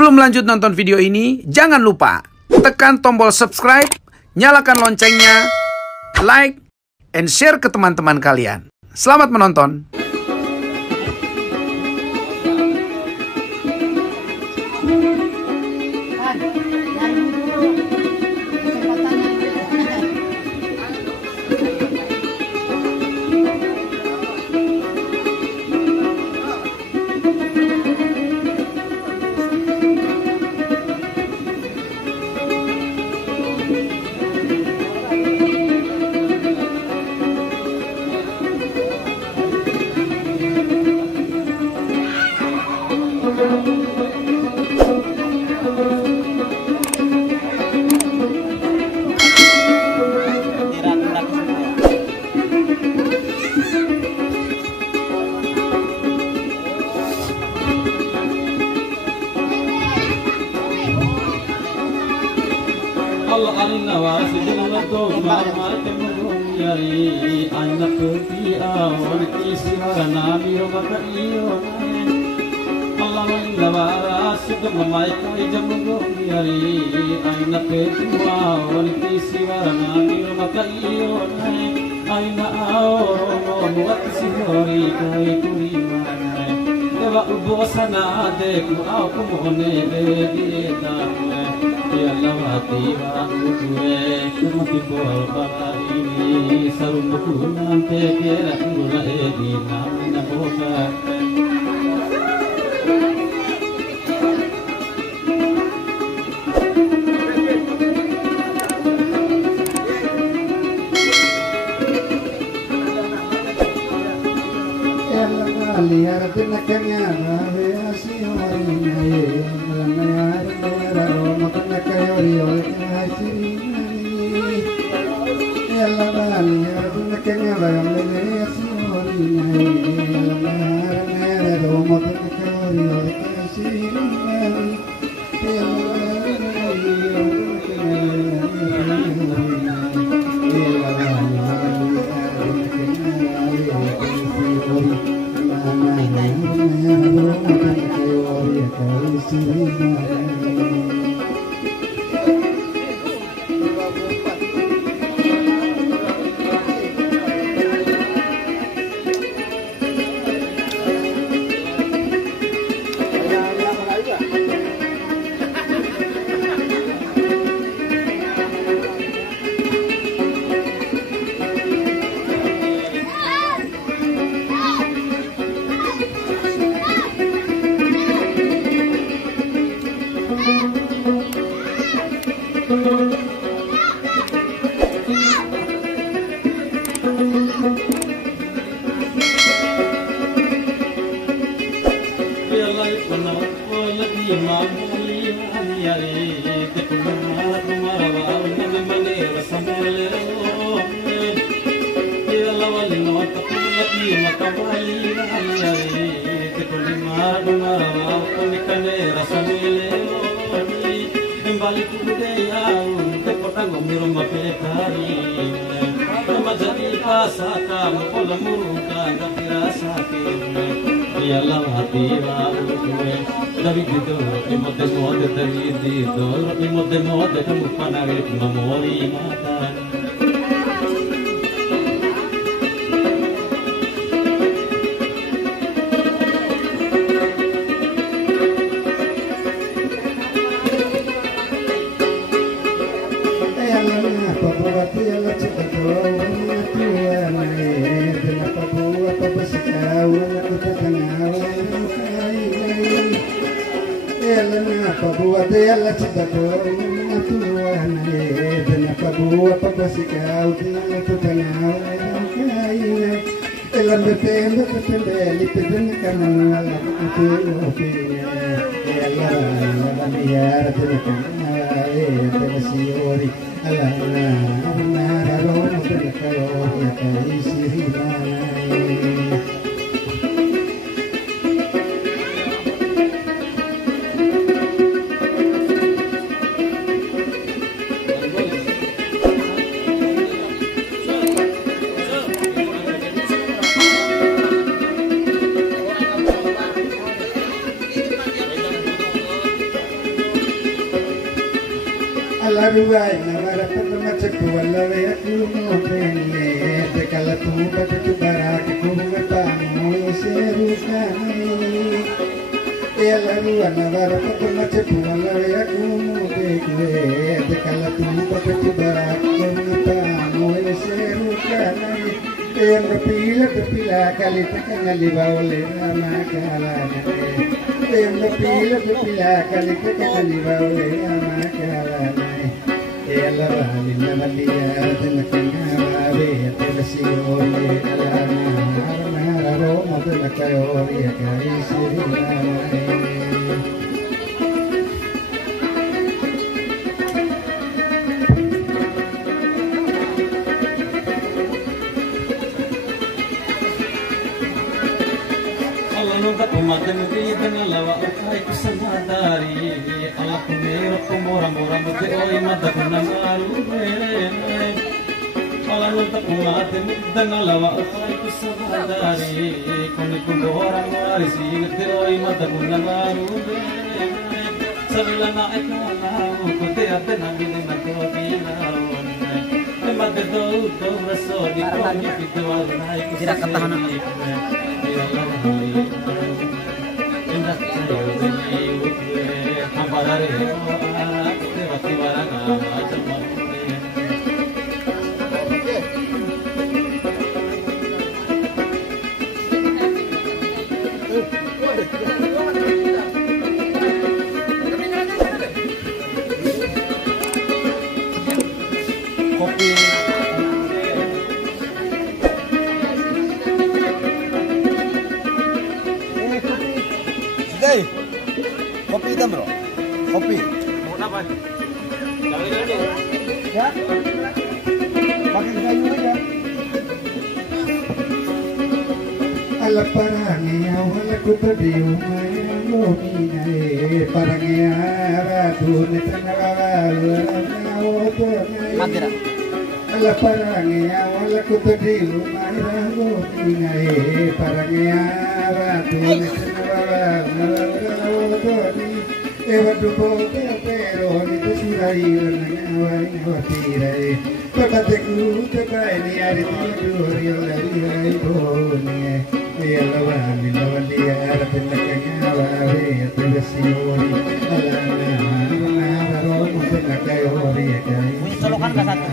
Sebelum lanjut nonton video ini, jangan lupa tekan tombol subscribe, nyalakan loncengnya, like, and share ke teman-teman kalian. Selamat menonton. Allah arina wasidil lato marmar temung yari anak ketia wanti siwarana biro bakaiyo Allah arina wasidil mamai kai jamung yari anak ketia wanti siwarana biro bakaiyo aina aoro muat sihori kai kurimana dewa ubosana deku au kumone bedita ya lawati bahuwe kumati bol ini sarumbu nante kera kula edina na boka liar tinakanya asi horinai layar layar makanakayori asi ela liar tinakanya layar asi horinai layar layar makanakayori asi Alaruai nawara patama cepu walawe aku mau penye dekala tu batu barak ku ngepanu serusani Alaruai nawara patama cepu walawe aku mau penye dekala tu batu barak ku ngepanu serusani yang berpila kali tekan libawle nama kalane yang berpila kali tekan libawle nama kalane Ella lilla malia tenakana be telesione alana roma tenakayori kai sirina Umatkan kita lawa ukai kusamadari Allah kumero kumora-mora muti oi mata kunamaru Allah nuntak umatkan kita lawa ukai kusamadari Kuni kumora-mora sigati oi mata kunamaru Sabila na ikalau kunti ate nangin na kopilawan Mati do raso di koni pitu alai kusamadari Kopi hitam bro, kopi. Mau apa? ya pakai kayu aja ala parangnya wala kupadio maya lomina parangnya ratu netanawa Matira. ala parangnya wala kupadio maya lomina parangnya ratu netanawa Ewa dupo pero ni tusirai wanawai nawatirai Pakateku tekai ni ari tiduri olari boni Elawani lawani arapin nakangawawe Tugasiori alana Naro mungkin nakayori kai Solokan ka satu.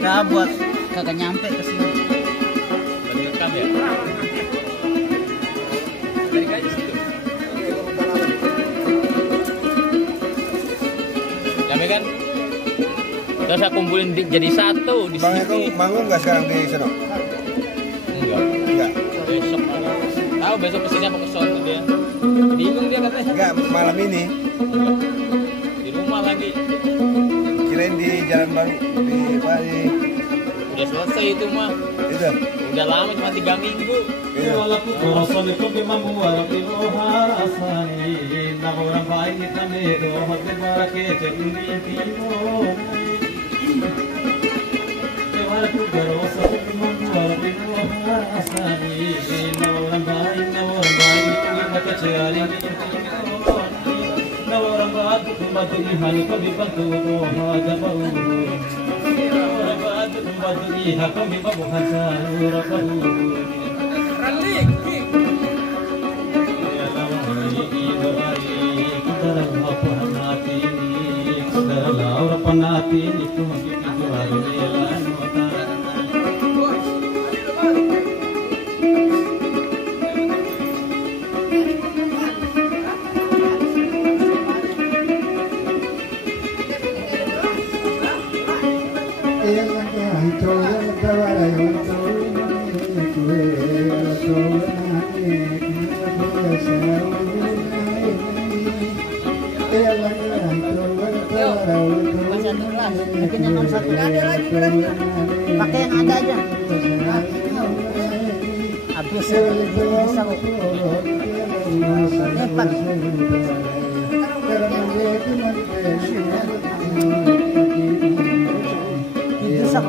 Nah, buat kagak nyampe ke sini. Direkam ya? Tarik aja situ. Kami kan udah saya kumpulin jadi satu di Bang sini. itu manggung nggak sekarang di sana? Enggak. Besok malam. Tahu besok kesini apa ke sono dia? Bingung dia katanya. Enggak, malam ini. Di rumah lagi. Kirain di Jalan Baru di Bali. Udah selesai itu mah. Itu. Udah lama cuma 3 minggu. Iya. Walaupun korosone ko bimamuara biroharasani namoran baik kami dohat barake jadi timo. Walaupun korosone bimamuara biroharasani namoran baik kami maka cari timo. Namoran baik kumbatu ihani ko bibantu doha jabau. Namoran baik kumbatu ihani ko bibantu hajar rabu. Pakai yang ada aja. Habis bisa lepas. Bisa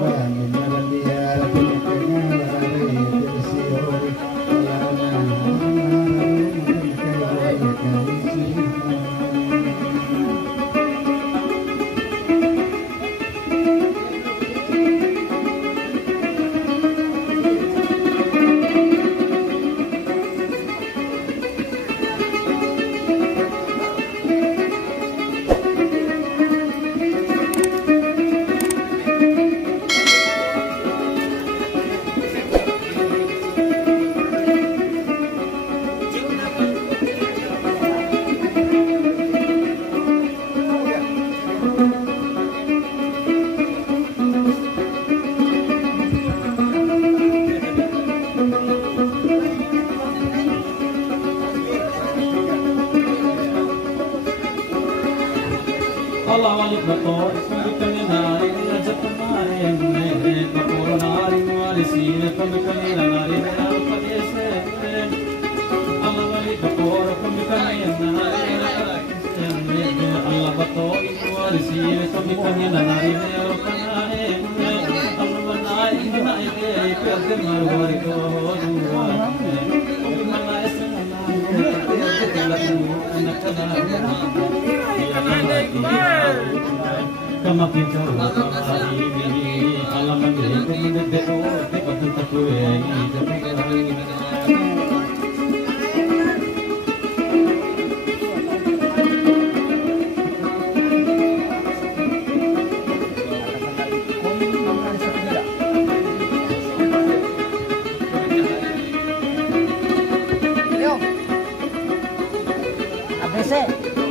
ABC.